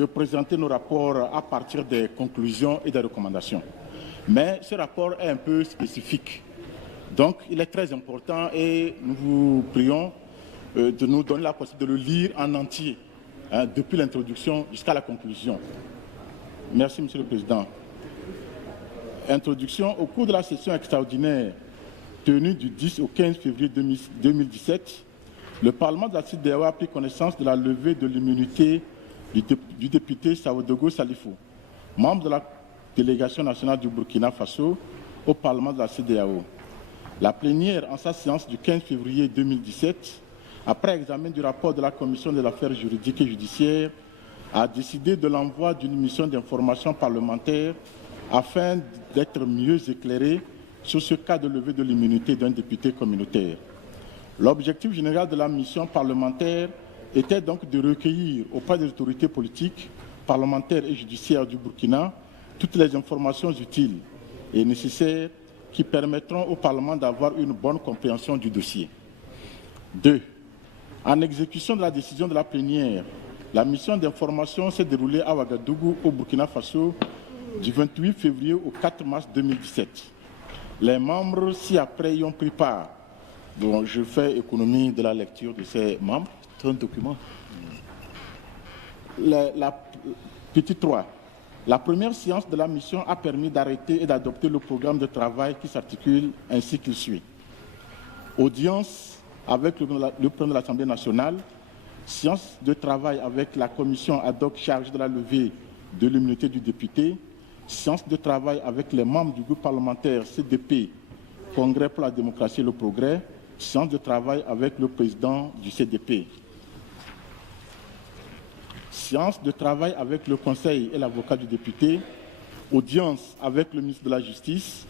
de présenter nos rapports à partir des conclusions et des recommandations. Mais ce rapport est un peu spécifique. Donc, il est très important et nous vous prions de nous donner la possibilité de le lire en entier, depuis l'introduction jusqu'à la conclusion. Merci, Monsieur le Président. Introduction. Au cours de la session extraordinaire tenue du 10 au 15 février 2017, le Parlement de la CEDEAO a pris connaissance de la levée de l'immunité du député Sawodogo Salifou, membre de la délégation nationale du Burkina Faso au Parlement de la CEDEAO. La plénière, en sa séance du 15 février 2017, après examen du rapport de la Commission des affaires juridiques et judiciaires, a décidé de l'envoi d'une mission d'information parlementaire afin d'être mieux éclairé sur ce cas de levée de l'immunité d'un député communautaire. L'objectif général de la mission parlementaire était donc de recueillir auprès des autorités politiques, parlementaires et judiciaires du Burkina toutes les informations utiles et nécessaires qui permettront au Parlement d'avoir une bonne compréhension du dossier. 2. En exécution de la décision de la plénière, la mission d'information s'est déroulée à Ouagadougou, au Burkina Faso, du 28 février au 4 mars 2017. Les membres ci-après y ont pris part. Donc, je fais économie de la lecture de ces membres. C'est un document. Petit 3. La première séance de la mission a permis d'arrêter et d'adopter le programme de travail qui s'articule ainsi qu'il suit. Audience avec le président de l'Assemblée nationale, séance de travail avec la commission ad hoc chargée de la levée de l'immunité du député, séance de travail avec les membres du groupe parlementaire CDP, Congrès pour la démocratie et le progrès, séance de travail avec le président du CDP. Séance de travail avec le conseil et l'avocat du député, audience avec le ministre de la Justice,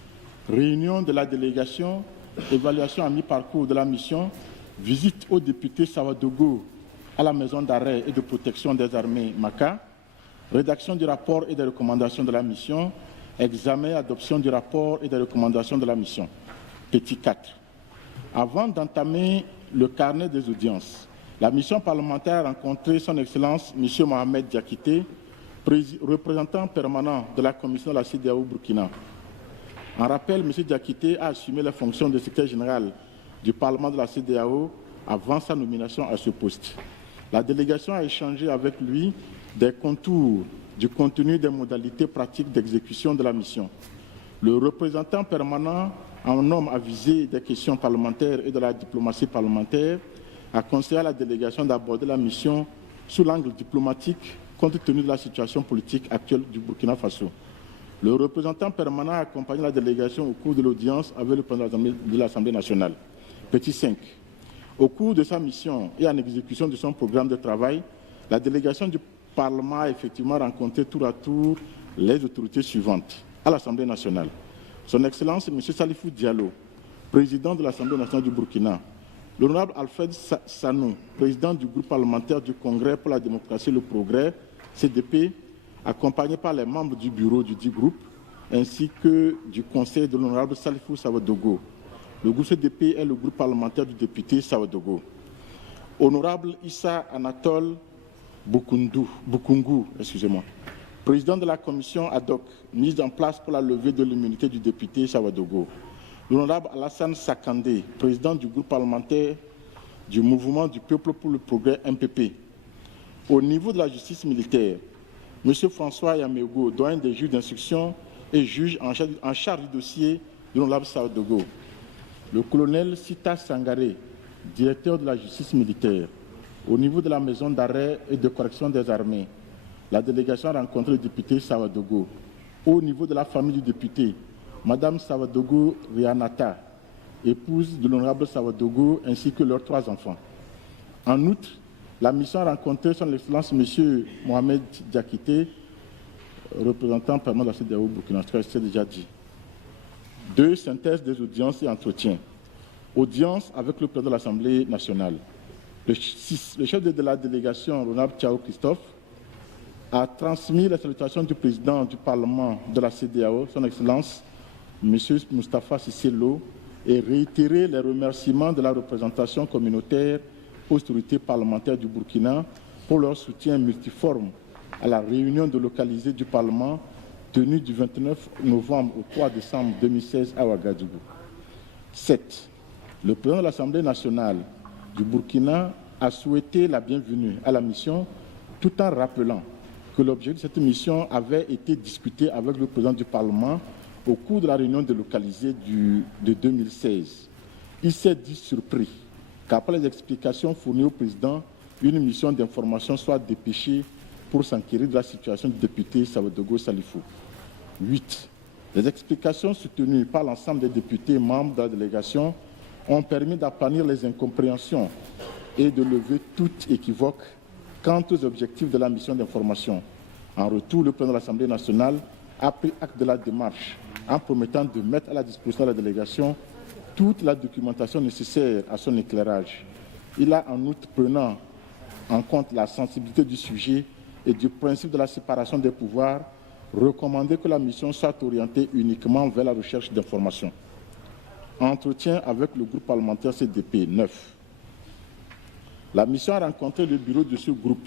réunion de la délégation, évaluation à mi-parcours de la mission, visite au député Sawadogo à la maison d'arrêt et de protection des armées MACA, rédaction du rapport et des recommandations de la mission, examen et adoption du rapport et des recommandations de la mission. Petit 4. Avant d'entamer le carnet des audiences, la mission parlementaire a rencontré son Excellence M. Mohamed Diakité, représentant permanent de la Commission de la CEDEAO Burkina. En rappel, M. Diakité a assumé les fonctions de secrétaire général du Parlement de la CEDEAO avant sa nomination à ce poste. La délégation a échangé avec lui des contours du contenu des modalités pratiques d'exécution de la mission. Le représentant permanent, en homme avisé des questions parlementaires et de la diplomatie parlementaire, a conseillé à la délégation d'aborder la mission sous l'angle diplomatique compte tenu de la situation politique actuelle du Burkina Faso. Le représentant permanent a accompagné la délégation au cours de l'audience avec le président de l'Assemblée nationale. Petit 5. Au cours de sa mission et en exécution de son programme de travail, la délégation du Parlement a effectivement rencontré tour à tour les autorités suivantes à l'Assemblée nationale. Son Excellence M. Salifou Diallo, président de l'Assemblée nationale du Burkina, l'honorable Alfred Sanou, président du groupe parlementaire du Congrès pour la démocratie et le progrès, CDP, accompagné par les membres du bureau du dit groupe, ainsi que du conseil de l'honorable Salifou Sawadogo. Le groupe CDP est le groupe parlementaire du député Sawadogo. Honorable Issa Anatole Bukungu, président de la commission ad hoc mise en place pour la levée de l'immunité du député Sawadogo. L'honorable Alassane Sakandé, président du groupe parlementaire du mouvement du peuple pour le progrès MPP. Au niveau de la justice militaire, M. François Yamego, doyen des juges d'instruction et juge en charge du dossier de l'honorable Sawadogo. Le colonel Sita Sangaré, directeur de la justice militaire. Au niveau de la maison d'arrêt et de correction des armées, la délégation a rencontré le député Sawadogo. Au niveau de la famille du député, Madame Sawadogo Rianata, épouse de l'honorable Sawadogo, ainsi que leurs 3 enfants. En outre, la mission a rencontré son Excellence M. Mohamed Diakité, représentant permanent de la CEDEAO Burkina Faso, c'est déjà dit. 2. Synthèse des audiences et entretiens. Audience avec le président de l'Assemblée nationale. Le chef de la délégation, l'honorable Thiao Christophe, a transmis les salutations du président du Parlement de la CEDEAO, son Excellence M. Moustapha Cissé Lo, et réitéré les remerciements de la représentation communautaire aux autorités parlementaires du Burkina pour leur soutien multiforme à la réunion délocalisée du Parlement tenue du 29 novembre au 3 décembre 2016 à Ouagadougou. 7. Le président de l'Assemblée nationale du Burkina a souhaité la bienvenue à la mission tout en rappelant que l'objet de cette mission avait été discuté avec le président du Parlement au cours de la réunion délocalisée de 2016. Il s'est dit surpris qu'après les explications fournies au président, une mission d'information soit dépêchée pour s'enquérir de la situation du député Sawadogo Salifou. 8. Les explications soutenues par l'ensemble des députés membres de la délégation ont permis d'aplanir les incompréhensions et de lever toute équivoque quant aux objectifs de la mission d'information. En retour, le président de l'Assemblée nationale a pris acte de la démarche en promettant de mettre à la disposition de la délégation toute la documentation nécessaire à son éclairage. Il a en outre, prenant en compte la sensibilité du sujet et du principe de la séparation des pouvoirs, recommandé que la mission soit orientée uniquement vers la recherche d'informations. Entretien avec le groupe parlementaire CDP 9. La mission a rencontré le bureau de ce groupe,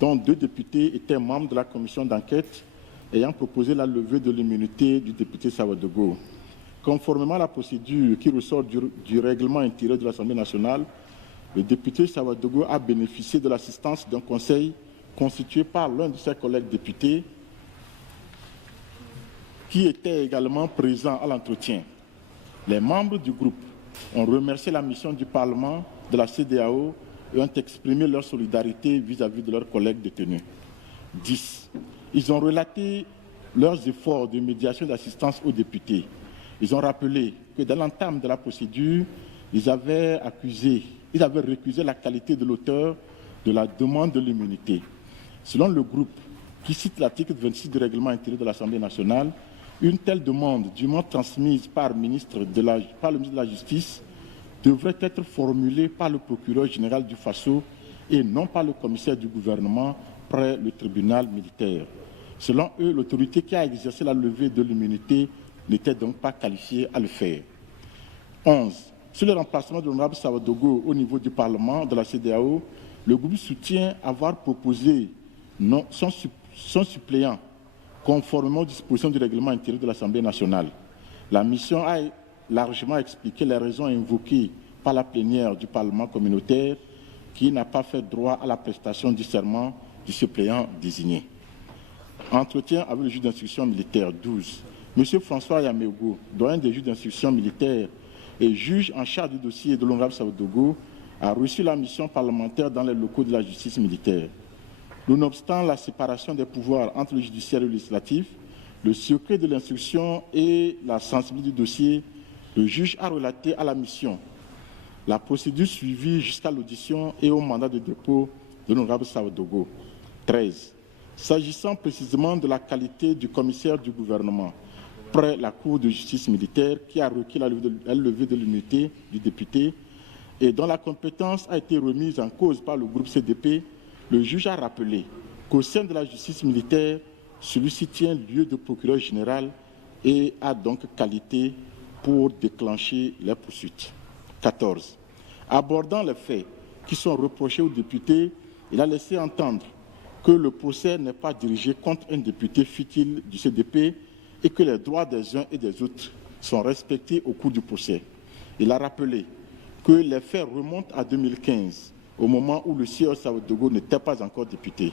dont 2 députés étaient membres de la commission d'enquête ayant proposé la levée de l'immunité du député Sawadogo. Conformément à la procédure qui ressort du règlement intérieur de l'Assemblée nationale, le député Sawadogo a bénéficié de l'assistance d'un conseil constitué par l'un de ses collègues députés qui était également présent à l'entretien. Les membres du groupe ont remercié la mission du Parlement, de la CEDEAO et ont exprimé leur solidarité vis-à-vis de leurs collègues détenus. 10. Ils ont relaté leurs efforts de médiation et d'assistance aux députés. Ils ont rappelé que dans l'entame de la procédure, ils avaient récusé la qualité de l'auteur de la demande de l'immunité. Selon le groupe, qui cite l'article 26 du règlement intérieur de l'Assemblée nationale, une telle demande, dûment transmise par le ministre de la Justice, devrait être formulée par le procureur général du Faso et non par le commissaire du gouvernement près le tribunal militaire. Selon eux, l'autorité qui a exercé la levée de l'immunité n'était donc pas qualifiée à le faire. 11. Sur le remplacement de l'honorable Sawadogo au niveau du Parlement de la CEDEAO, le groupe soutient avoir proposé son suppléant conformément aux dispositions du règlement intérieur de l'Assemblée nationale. La mission a largement expliqué les raisons invoquées par la plénière du Parlement communautaire qui n'a pas fait droit à la prestation du serment du suppléant désigné. Entretien avec le juge d'instruction militaire 12. M. François Yamégo, doyen des juges d'instruction militaire et juge en charge du dossier de l'honorable Sawadogo, a reçu la mission parlementaire dans les locaux de la justice militaire. Nonobstant la séparation des pouvoirs entre le judiciaire et le législatif, le secret de l'instruction et la sensibilité du dossier, le juge a relaté à la mission la procédure suivie jusqu'à l'audition et au mandat de dépôt de l'honorable Sawadogo. 13. S'agissant précisément de la qualité du commissaire du gouvernement près la Cour de justice militaire qui a requis la levée de l'immunité du député et dont la compétence a été remise en cause par le groupe CDP, le juge a rappelé qu'au sein de la justice militaire, celui-ci tient lieu de procureur général et a donc qualité pour déclencher les poursuites. 14. Abordant les faits qui sont reprochés aux députés, il a laissé entendre que le procès n'est pas dirigé contre un député fût-il du CDP et que les droits des uns et des autres sont respectés au cours du procès. Il a rappelé que les faits remontent à 2015, au moment où le sieur Sawadogo n'était pas encore député.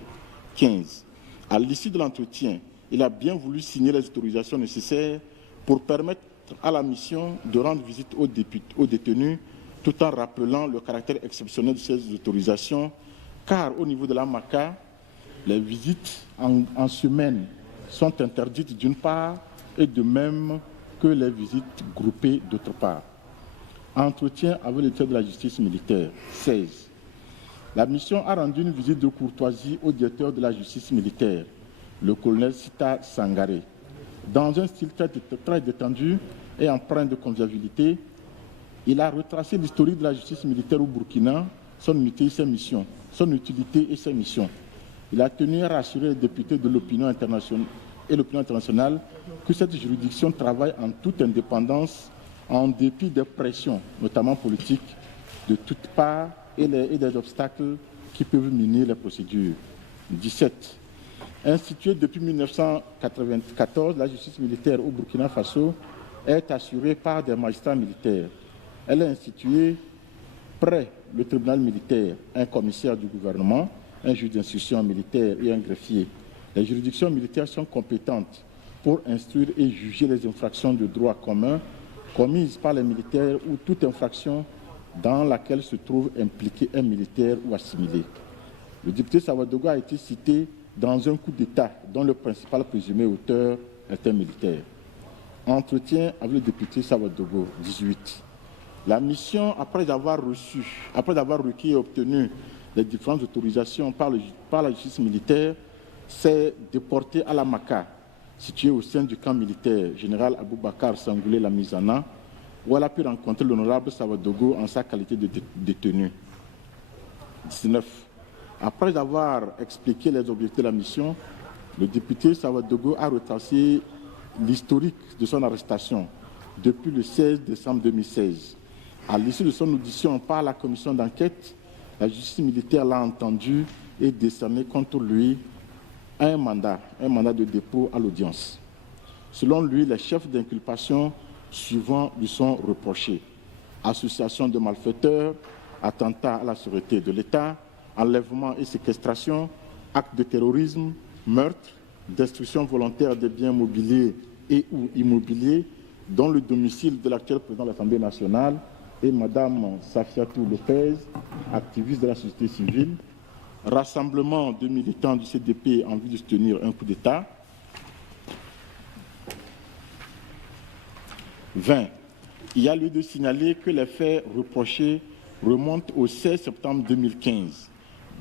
15. À l'issue de l'entretien, il a bien voulu signer les autorisations nécessaires pour permettre à la mission de rendre visite aux détenus, tout en rappelant le caractère exceptionnel de ces autorisations, car au niveau de la MACA, les visites en semaine sont interdites d'une part, et de même que les visites groupées d'autre part. Entretien avec le directeur de la justice militaire. 16. La mission a rendu une visite de courtoisie au directeur de la justice militaire, le colonel Sita Sangaré. Dans un style très détendu et empreint de convivialité, il a retracé l'historique de la justice militaire au Burkina, son utilité et ses missions. Il a tenu à rassurer les députés de l'opinion internationale et l'opinion internationale que cette juridiction travaille en toute indépendance, en dépit des pressions, notamment politiques, de toutes parts et des obstacles qui peuvent miner les procédures. 17. Instituée depuis 1994, la justice militaire au Burkina Faso est assurée par des magistrats militaires. Elle est instituée près le tribunal militaire, un commissaire du gouvernement, un juge d'instruction militaire et un greffier. Les juridictions militaires sont compétentes pour instruire et juger les infractions de droit commun commises par les militaires ou toute infraction dans laquelle se trouve impliqué un militaire ou assimilé. Le député Savadogo a été cité dans un coup d'État dont le principal présumé auteur est un militaire. Entretien avec le député Savadogo, 18. La mission, après avoir requis et obtenu les différentes autorisations par la justice militaire, s'est déportée à la Maka, située au sein du camp militaire général Aboubakar Sangoulé Lamizana, où elle a pu rencontrer l'honorable Savadogo en sa qualité de détenu. 19. Après avoir expliqué les objectifs de la mission, le député Savadogo a retracé l'historique de son arrestation depuis le 16 décembre 2016. À l'issue de son audition par la commission d'enquête, la justice militaire l'a entendu et décerné contre lui un mandat de dépôt à l'audience. Selon lui, les chefs d'inculpation suivants lui sont reprochés: association de malfaiteurs, attentat à la sûreté de l'État, enlèvement et séquestration, actes de terrorisme, meurtre, destruction volontaire des biens mobiliers et ou immobiliers, dont le domicile de l'actuel président de l'Assemblée nationale et Mme Safiatou Lopez, activiste de la société civile, rassemblement de militants du CDP en vue de soutenir un coup d'État. 20. Il y a lieu de signaler que les faits reprochés remontent au 16 septembre 2015,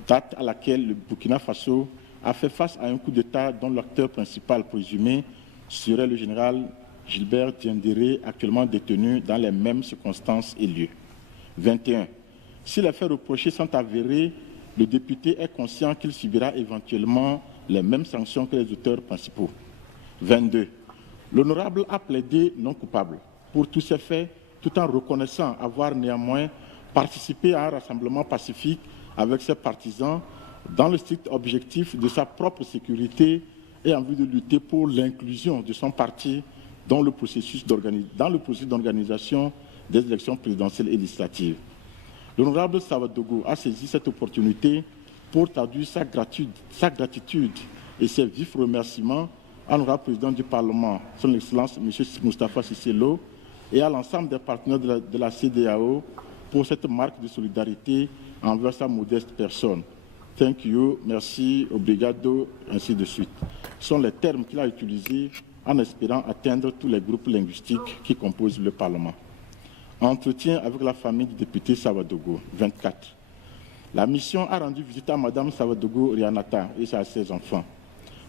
date à laquelle le Burkina Faso a fait face à un coup d'État dont l'acteur principal présumé serait le général Gilbert Diendéré, actuellement détenu dans les mêmes circonstances et lieux. 21. Si les faits reprochés sont avérés, le député est conscient qu'il subira éventuellement les mêmes sanctions que les auteurs principaux. 22. L'honorable a plaidé non coupable pour tous ces faits, tout en reconnaissant avoir néanmoins participé à un rassemblement pacifique avec ses partisans dans le strict objectif de sa propre sécurité et en vue de lutter pour l'inclusion de son parti dans le processus d'organisation des élections présidentielles et législatives. L'honorable Savadogo a saisi cette opportunité pour traduire sa gratitude et ses vifs remerciements à l'honorable président du Parlement, son Excellence M. Moustapha Cissé Lo, et à l'ensemble des partenaires de la CEDEAO pour cette marque de solidarité envers sa modeste personne. Thank you, merci, obrigado, ainsi de suite. Ce sont les termes qu'il a utilisés en espérant atteindre tous les groupes linguistiques qui composent le Parlement. Entretien avec la famille du député Savadogo, 24. La mission a rendu visite à Mme Savadogo Rianata et à ses enfants.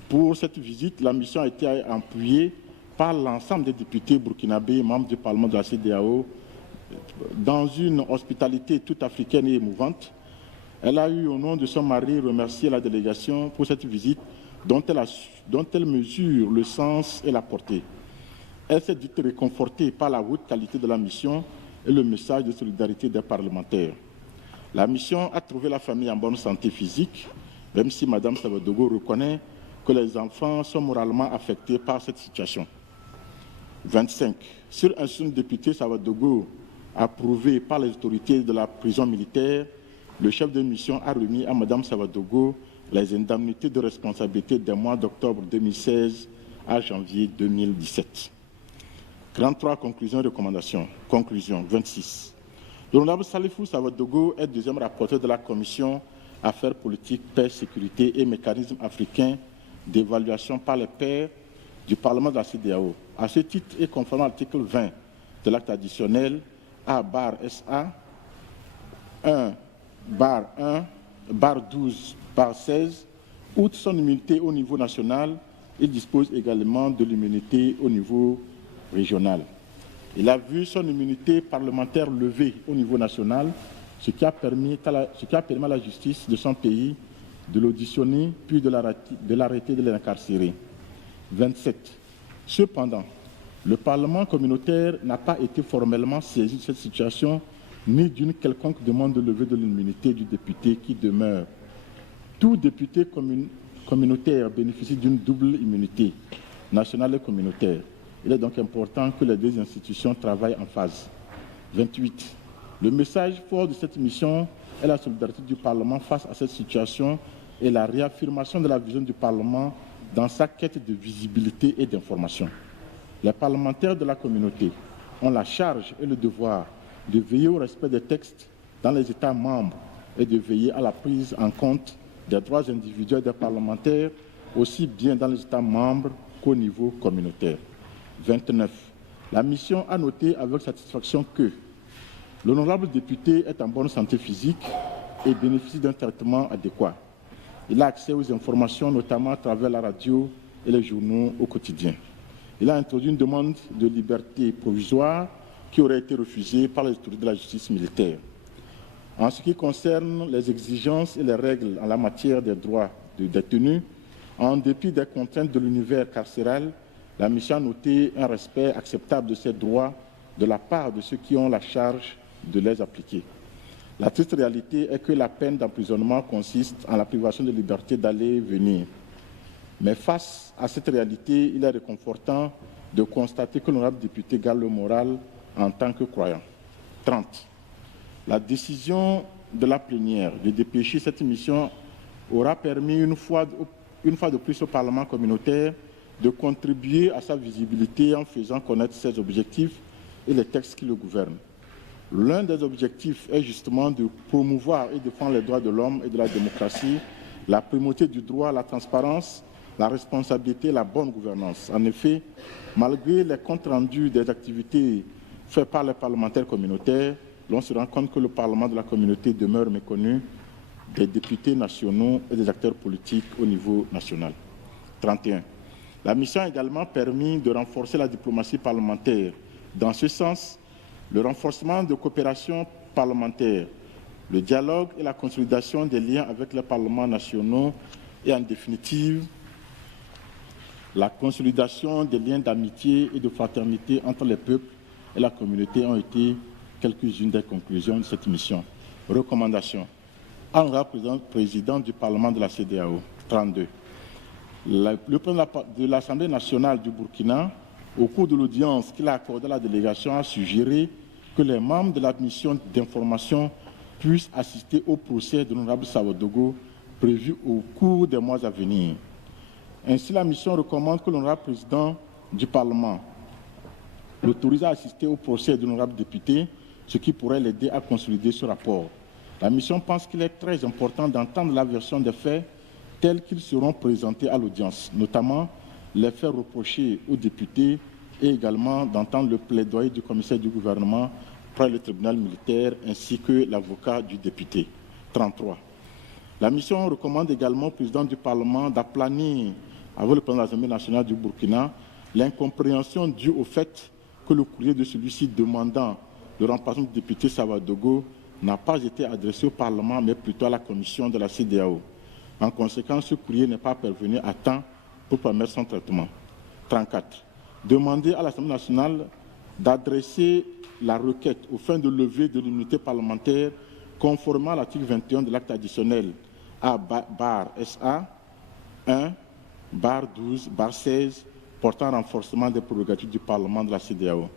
Pour cette visite, la mission a été appuyée par l'ensemble des députés burkinabés, membres du Parlement de la CEDEAO, dans une hospitalité toute africaine et émouvante. Elle a eu, au nom de son mari, remercié la délégation pour cette visite dont elle mesure le sens et la portée. Elle s'est dite réconfortée par la haute qualité de la mission et le message de solidarité des parlementaires. La mission a trouvé la famille en bonne santé physique, même si Mme Savadogo reconnaît que les enfants sont moralement affectés par cette situation. 25. Sur un seul député Savadogo approuvé par les autorités de la prison militaire, le chef de mission a remis à Mme Savadogo les indemnités de responsabilité des mois d'octobre 2016 à janvier 2017. 43 conclusions et recommandations. Conclusion 26. L'honorable Salifou Savadogo est deuxième rapporteur de la Commission Affaires politiques, paix, sécurité et mécanismes africains d'évaluation par les pairs du Parlement de la CEDEAO. À ce titre, et conformément à l'article 20 de l'acte additionnel A/SA 1/1/12/16, outre son immunité au niveau national, il dispose également de l'immunité au niveau régional. Il a vu son immunité parlementaire levée au niveau national, ce qui a permis à la justice de son pays de l'auditionner, puis de l'arrêter, de l'incarcérer. 27. Cependant, le Parlement communautaire n'a pas été formellement saisi de cette situation, ni d'une quelconque demande de levée de l'immunité du député qui demeure. Tout député communautaire bénéficie d'une double immunité, nationale et communautaire. Il est donc important que les deux institutions travaillent en phase. 28. Le message fort de cette mission est la solidarité du Parlement face à cette situation et la réaffirmation de la vision du Parlement dans sa quête de visibilité et d'information. Les parlementaires de la communauté ont la charge et le devoir de veiller au respect des textes dans les États membres et de veiller à la prise en compte des droits individuels des parlementaires, aussi bien dans les États membres qu'au niveau communautaire. 29. La mission a noté avec satisfaction que l'honorable député est en bonne santé physique et bénéficie d'un traitement adéquat. Il a accès aux informations, notamment à travers la radio et les journaux au quotidien. Il a introduit une demande de liberté provisoire qui aurait été refusée par les autorités de la justice militaire. En ce qui concerne les exigences et les règles en la matière des droits des détenus, en dépit des contraintes de l'univers carcéral, la mission a noté un respect acceptable de ces droits de la part de ceux qui ont la charge de les appliquer. La triste réalité est que la peine d'emprisonnement consiste en la privation de liberté d'aller et venir. Mais face à cette réalité, il est réconfortant de constater que l'honorable député garde le moral en tant que croyant. 30. La décision de la plénière de dépêcher cette mission aura permis une fois de plus au Parlement communautaire de contribuer à sa visibilité en faisant connaître ses objectifs et les textes qui le gouvernent. L'un des objectifs est justement de promouvoir et défendre les droits de l'homme et de la démocratie, la primauté du droit, la transparence, la responsabilité et la bonne gouvernance. En effet, malgré les comptes rendus des activités faites par les parlementaires communautaires, l'on se rend compte que le Parlement de la communauté demeure méconnu des députés nationaux et des acteurs politiques au niveau national. 31. La mission a également permis de renforcer la diplomatie parlementaire. Dans ce sens, le renforcement de coopération parlementaire, le dialogue et la consolidation des liens avec les parlements nationaux et en définitive, la consolidation des liens d'amitié et de fraternité entre les peuples et la communauté ont été quelques-unes des conclusions de cette mission. Recommandations. Honorable président du Parlement de la CEDEAO, 32. Le président de l'Assemblée nationale du Burkina, au cours de l'audience qu'il a accordée à la délégation, a suggéré que les membres de la mission d'information puissent assister au procès de l'honorable Savadogo prévu au cours des mois à venir. Ainsi, la mission recommande que l'honorable président du Parlement l'autorise à assister au procès de l'honorable député, ce qui pourrait l'aider à consolider ce rapport. La mission pense qu'il est très important d'entendre la version des faits tels qu'ils seront présentés à l'audience, notamment les faits reprochés aux députés et également d'entendre le plaidoyer du commissaire du gouvernement près le tribunal militaire ainsi que l'avocat du député. 33. La mission recommande également au président du Parlement d'aplanir avec le président de l'Assemblée nationale du Burkina l'incompréhension due au fait que le courrier de celui-ci demandant le remplacement du député Savadogo n'a pas été adressé au Parlement mais plutôt à la commission de la CEDEAO. En conséquence, ce courrier n'est pas parvenu à temps pour permettre son traitement. 34. Demander à l'Assemblée nationale d'adresser la requête aux fins de levée de l'immunité parlementaire conformément à l'article 21 de l'acte additionnel A/SA 1/12/16 portant renforcement des prérogatives du Parlement de la CEDEAO.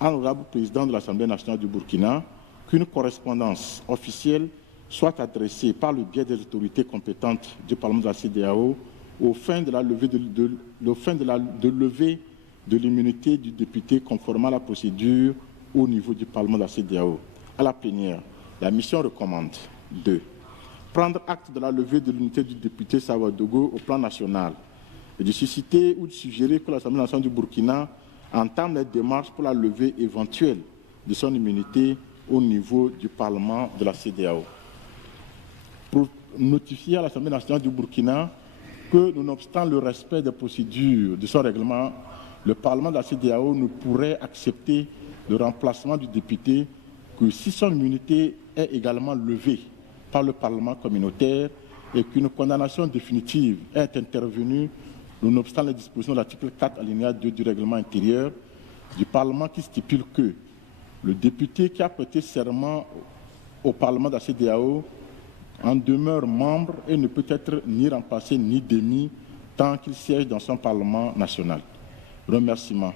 Honorable président de l'Assemblée nationale du Burkina, qu'une correspondance officielle soit adressée par le biais des autorités compétentes du Parlement de la CEDEAO aux fins de la levée de l'immunité du député conformément à la procédure au niveau du Parlement de la CEDEAO. À la plénière, la mission recommande 2. Prendre acte de la levée de l'immunité du député Savadogo au plan national et de susciter ou de suggérer que l'Assemblée nationale du Burkina entame les démarches pour la levée éventuelle de son immunité au niveau du Parlement de la CEDEAO. Pour notifier à l'Assemblée nationale du Burkina que, nonobstant le respect des procédures de son règlement, le Parlement de la CEDEAO ne pourrait accepter le remplacement du député que si son immunité est également levée par le Parlement communautaire et qu'une condamnation définitive est intervenue, nonobstant les dispositions de l'article 4 alinéa 2 du règlement intérieur du Parlement qui stipule que le député qui a prêté serment au Parlement de la CEDEAO en demeure membre et ne peut être ni remplacé ni démis tant qu'il siège dans son Parlement national. Remerciements.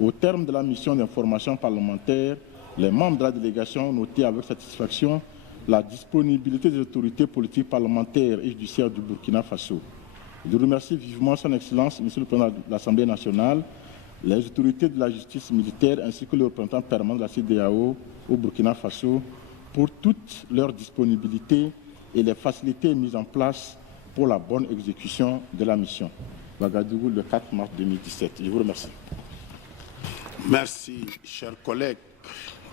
Au terme de la mission d'information parlementaire, les membres de la délégation ont noté avec satisfaction la disponibilité des autorités politiques parlementaires et judiciaires du Burkina Faso. Je remercie vivement son Excellence, Monsieur le Président de l'Assemblée nationale, les autorités de la justice militaire ainsi que le représentant permanent de la CEDEAO au Burkina Faso pour toute leur disponibilité et les facilités mises en place pour la bonne exécution de la mission. Ouagadougou, le 4 mars 2017. Je vous remercie. Merci, chers collègues.